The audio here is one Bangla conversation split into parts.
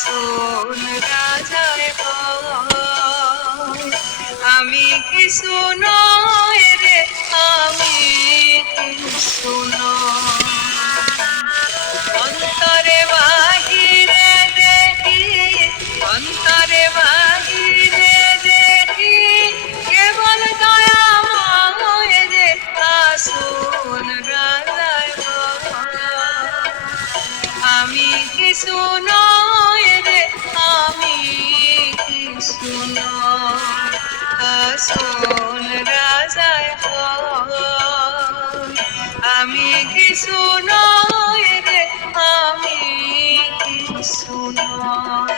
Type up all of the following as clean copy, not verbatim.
আসল রাজায় ভয়। আমি কিছু নয় রে, আমি কিছু নয়। অন্তরে বাহিরে দেখি, অন্তরে বাহিরে দেখি, কেবল দয়াময় রে, আসল রাজায় ভয়। আমি কিছু নয় রে, আমি কিছু নয়, আসল রাজায় ভয়। আমি কিছু নয় রে, আমি কিছু নয়।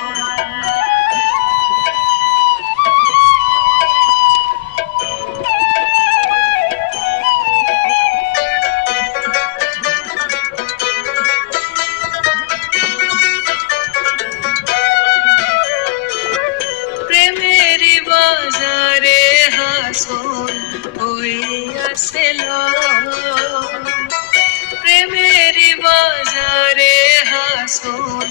প্রেমেরই বাজারে হাসল হইয়াছে লয়। প্রেমেরই বাজারে হাসল